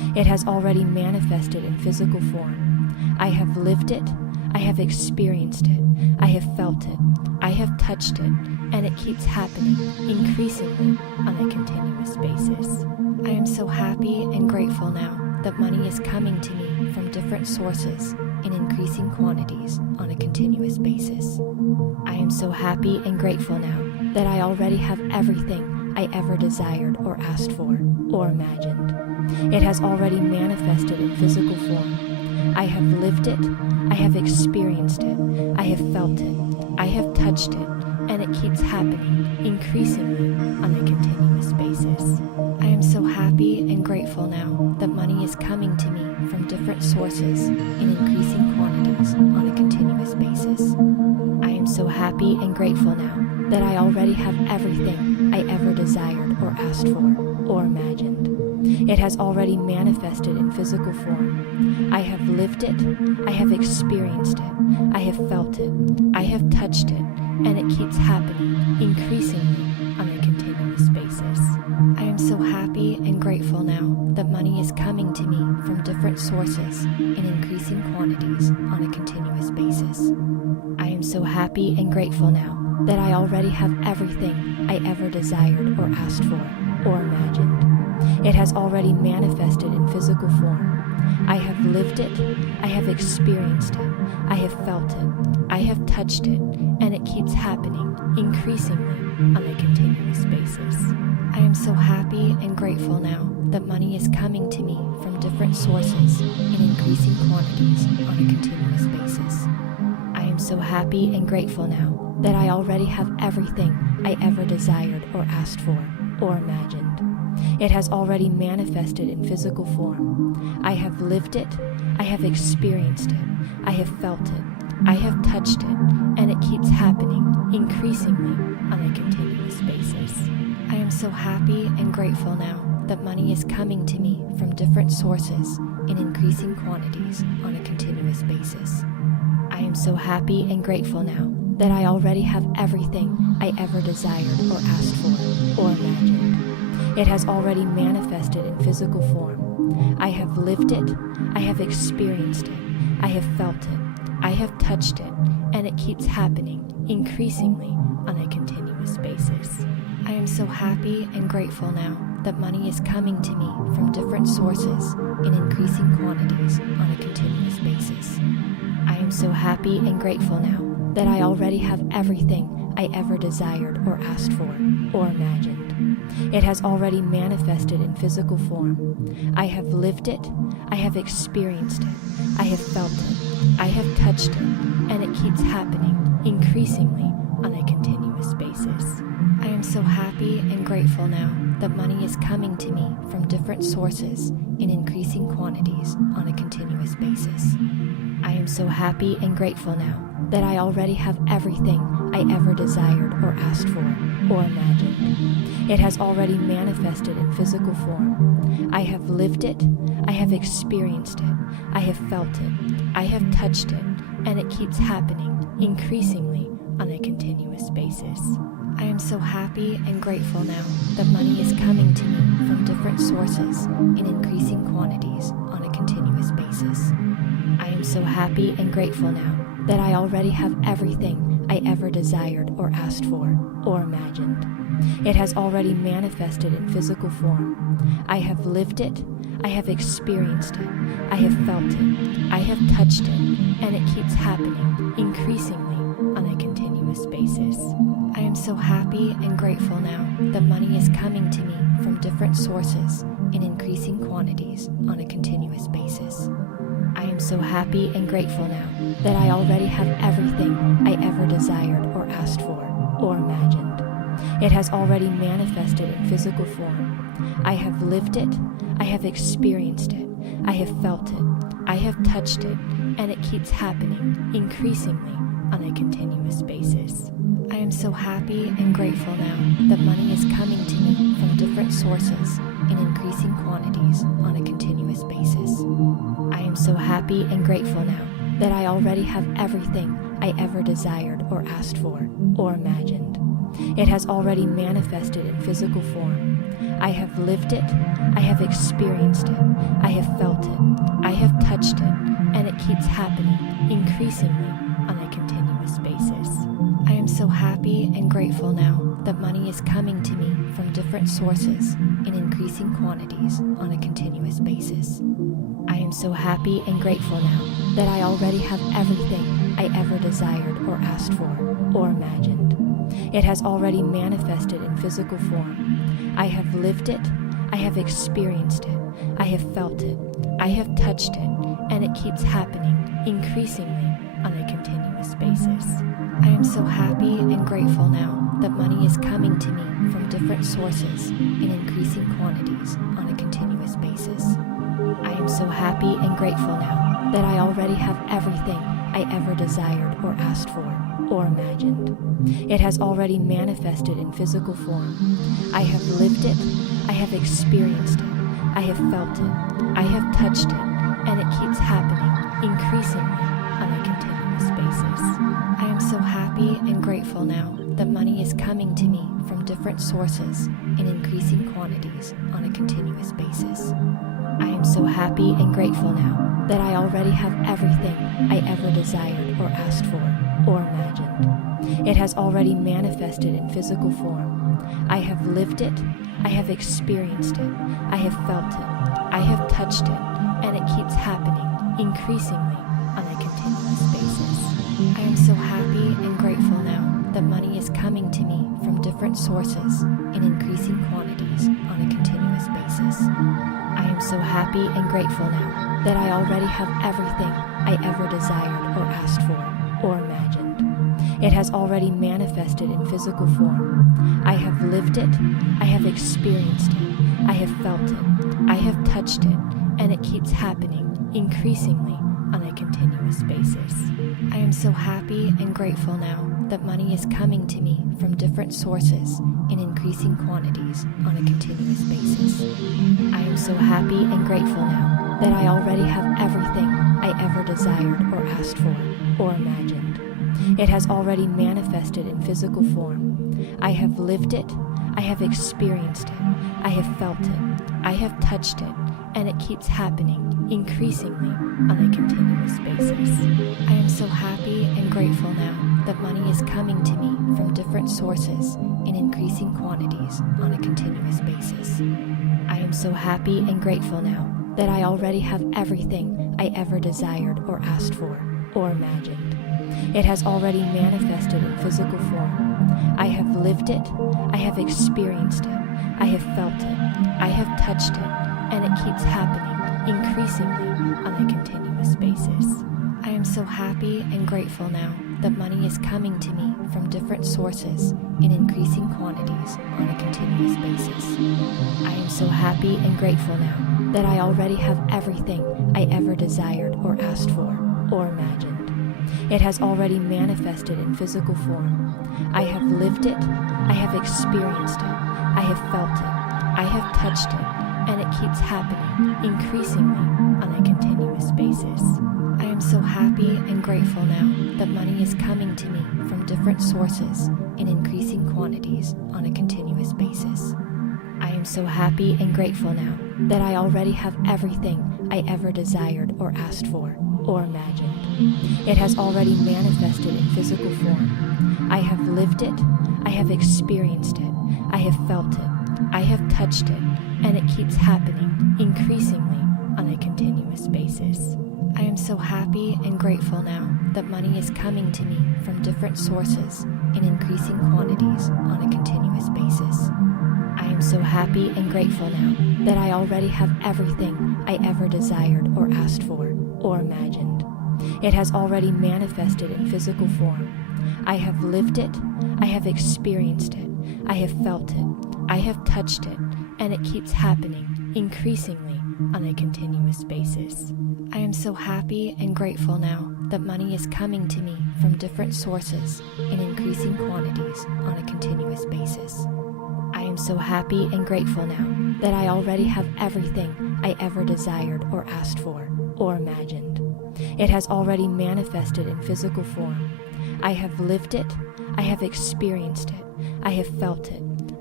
It has already manifested in physical form. I have lived it. I have experienced it. I have felt it. I have touched it. And it keeps happening, increasingly, on a continuous basis. I am so happy and grateful now that money is coming to me from different sources in increasing quantities on a continuous basis. I am so happy and grateful now that I already have everything I ever desired or asked for or imagined. It has already manifested in physical form. I have lived it. I have experienced it. I have felt it. I have touched it. And it keeps happening, increasingly, on a continuous basis. I am so happy and grateful now that money is coming to me from different sources in increasing quantities on a continuous basis. I am so happy and grateful now that I already have everything I ever desired or asked for or imagined. It has already manifested in physical form. I have lived it. I have experienced it. I have felt it. I have touched it. And it keeps happening, increasingly, on a continuous basis. I am so happy and grateful now that money is coming to me from different sources in increasing quantities on a continuous basis. I am so happy and grateful now that I already have everything I ever desired or asked for or imagined. It has already manifested in physical form. I have lived it. I have experienced it. I have felt it. I have touched it. And it keeps happening, increasingly, on a continuous basis. I am so happy and grateful now that money is coming to me from different sources in increasing quantities on a continuous basis. I am so happy and grateful now that I already have everything I ever desired or asked for or imagined. It has already manifested in physical form. I have lived it. I have experienced it. I have felt it. I have touched it, and it keeps happening, increasingly, on a continuous basis. I am so happy and grateful now that money is coming to me from different sources in increasing quantities on a continuous basis. I am so happy and grateful now that I already have everything I ever desired or asked for or imagined. It has already manifested in physical form. I have lived it. I have experienced it. I have felt it. I have touched it, and it keeps happening, increasingly, on a continuous basis. I am so happy and grateful now that money is coming to me from different sources in increasing quantities on a continuous basis. I am so happy and grateful now that I already have everything I ever desired or asked for or imagined. It has already manifested in physical form. I have lived it. I have experienced it. I have felt it. I have touched it, and it keeps happening, increasingly, on a continuous basis. I am so happy and grateful now that money is coming to me from different sources in increasing quantities on a continuous basis. I am so happy and grateful now that I already have everything I ever desired or asked for or imagined. It has already manifested in physical form. I have lived it. I have experienced it. I have felt it. I have touched it. And it keeps happening, increasingly, on a continuous basis. I am so happy and grateful now that money is coming to me from different sources in increasing quantities on a continuous basis. I am so happy and grateful now that I already have everything I ever desired or asked for or imagined. It has already manifested in physical form. I have lived it. I have experienced it. I have felt it. I have touched it. And it keeps happening, increasingly, on a continuous basis. I am so happy and grateful now that money is coming to me from different sources in increasing quantities on a continuous basis. I am so happy and grateful now that I already have everything I ever desired or asked for or imagined. It has already manifested in physical form. I have lived it. I have experienced it. I have felt it. I have touched it. And it keeps happening, increasingly, on a continuous basis. I am so happy and grateful now that money is coming to me from different sources in increasing quantities on a continuous basis. I am so happy and grateful now that I already have everything I ever desired or asked for or imagined. It has already manifested in physical form. I have lived it. I have experienced it. I have felt it. I have touched it. And it keeps happening increasingly on a continuous basis. I am so happy and grateful now that money is coming to me from different sources in increasing quantities on a continuous basis. I am so happy and grateful now that I already have everything I ever desired or asked for or imagined. It has already manifested in physical form. I have lived it. I have experienced it. I have felt it. I have touched it. And it keeps happening increasingly on a continuous basis. I am so happy and grateful now that money is coming to me from different sources in increasing quantities on a continuous basis. I am so happy and grateful now that I already have everything I ever desired or asked for or imagined. It has already manifested in physical form. I have lived it. I have experienced it. I have felt it. I have touched it. And it keeps happening increasingly on a continuous basis. I am so happy and grateful now that money is coming to me from different sources in increasing quantities on a continuous basis. I am so happy and grateful now that I already have everything I ever desired or asked for or imagined. It has already manifested in physical form. I have lived it. I have experienced it. I have felt it. I have touched it. And it keeps happening increasingly on a continuous basis. I am so happy and grateful now that money is coming to me from different sources in increasing quantities on a continuous basis. I am so happy and grateful now that I already have everything I ever desired or asked for or imagined. It has already manifested in physical form. I have lived it. I have experienced it. I have felt it. I have touched it. And it keeps happening increasingly on a continuous basis. I am so happy and grateful now that money is coming to me from different sources in increasing quantities on a continuous basis. I am so happy and grateful now that I already have everything I ever desired or asked for or imagined. It has already manifested in physical form. I have lived it. I have experienced it. I have felt it. I have touched it. And it keeps happening increasingly on a continuous basis. I am so happy and grateful now that money is coming to me from different sources in increasing quantities on a continuous basis. I am so happy and grateful now that I already have everything I ever desired or asked for or imagined. It has already manifested in physical form. I have lived it. I have experienced it. I have felt it. I have touched it. And it keeps happening increasingly on a continuous basis. I am so happy and grateful now that money is coming to me from different sources in increasing quantities on a continuous basis. I am so happy and grateful now that I already have everything I ever desired or asked for or imagined. It has already manifested in physical form. I have lived it. I have experienced it. I have felt it. I have touched it. And it keeps happening increasingly on a continuous basis. I am so happy and grateful now that money is coming to me from different sources in increasing quantities on a continuous basis. I am so happy and grateful now that I already have everything I ever desired or asked for or imagined. It has already manifested in physical form. I have lived it. I have experienced it. I have felt it. I have touched it. And it keeps happening increasingly on a continuous basis. I am so happy and grateful now that money is coming to me from different sources in increasing quantities on a continuous basis. I am so happy and grateful now that I already have everything I ever desired or asked for or imagined. It has already manifested in physical form. I have lived it. I have experienced it. I have felt it. I have touched it. And it keeps happening increasingly on a continuous basis. I am so happy and grateful now that money is coming to me from different sources in increasing quantities on a continuous basis. I am so happy and grateful now that I already have everything I ever desired or asked for or imagined. It has already manifested in physical form. I have lived it. I have experienced it. I have felt it. I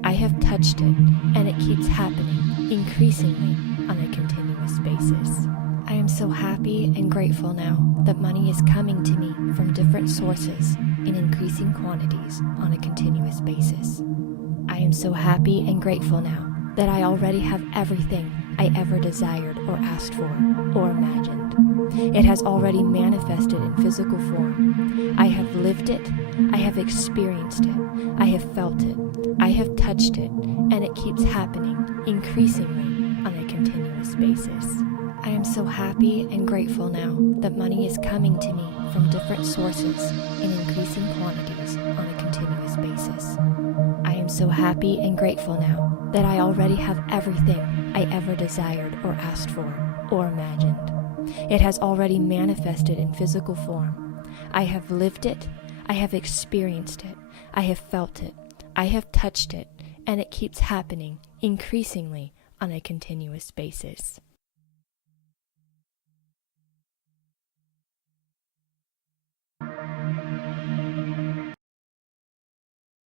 I have touched it, and it keeps happening increasingly on a continuous basis. I am so happy and grateful now that money is coming to me from different sources in increasing quantities on a continuous basis. I am so happy and grateful now that I already have everything I ever desired or asked for or imagined. It has already manifested in physical form. I have lived it, I have experienced it, I have felt it, I have touched it, and it keeps happening increasingly on a continuous basis. I am so happy and grateful now that money is coming to me from different sources in increasing quantities on a continuous basis. I am so happy and grateful now that I already have everything I ever desired or asked for or imagined. It has already manifested in physical form. I have lived it, I have experienced it, I have felt it, I have touched it, and it keeps happening increasingly on a continuous basis.